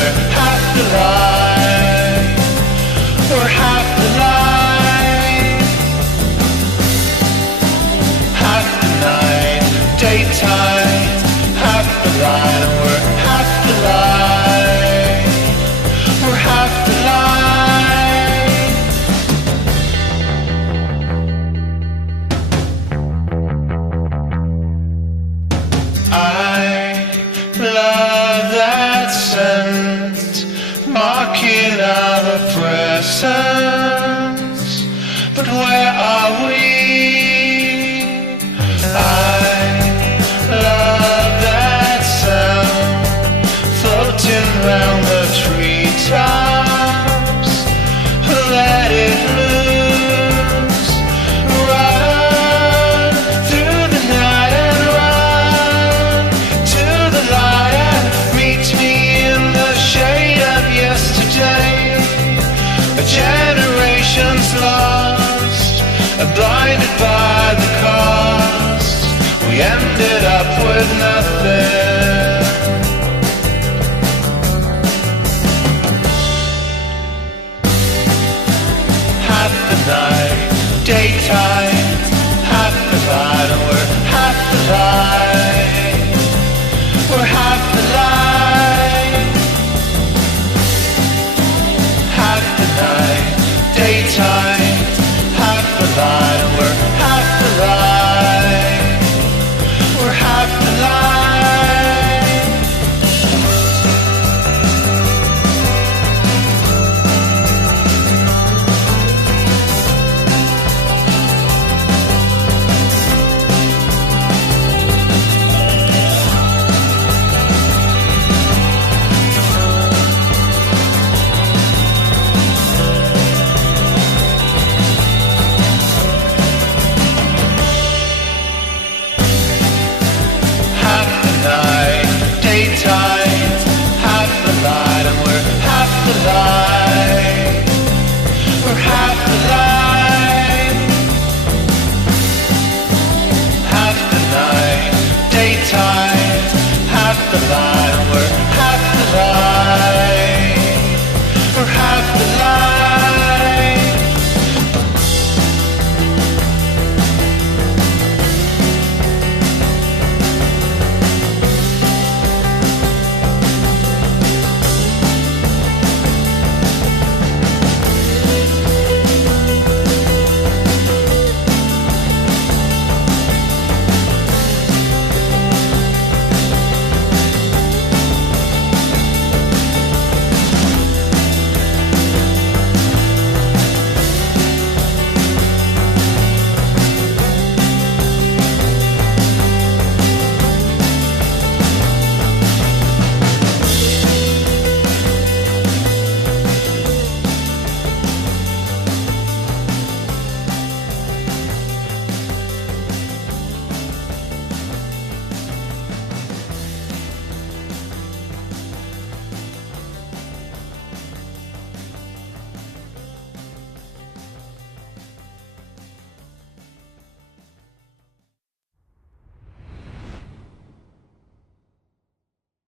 we're half the light. We're half the light. Half the night, daytime. Half the light, and we're half the light. We're half the light. I love that scent, marking our presence. But where are we? I love that sound, floating round the treetops. Let it loose, run through the night and run to the light and meet me in the shade of yesterday. A generation's lost, blinded by the cost. We ended up with nothing. Half the night, daytime. Half the light, and we're half the light. We're half the light. Half the night, daytime. Half the light, and we're half the light. We're half the light. Half the night, daytime. Half the light, and we're half the light. We're half the light. Half the night, daytime. Half the light.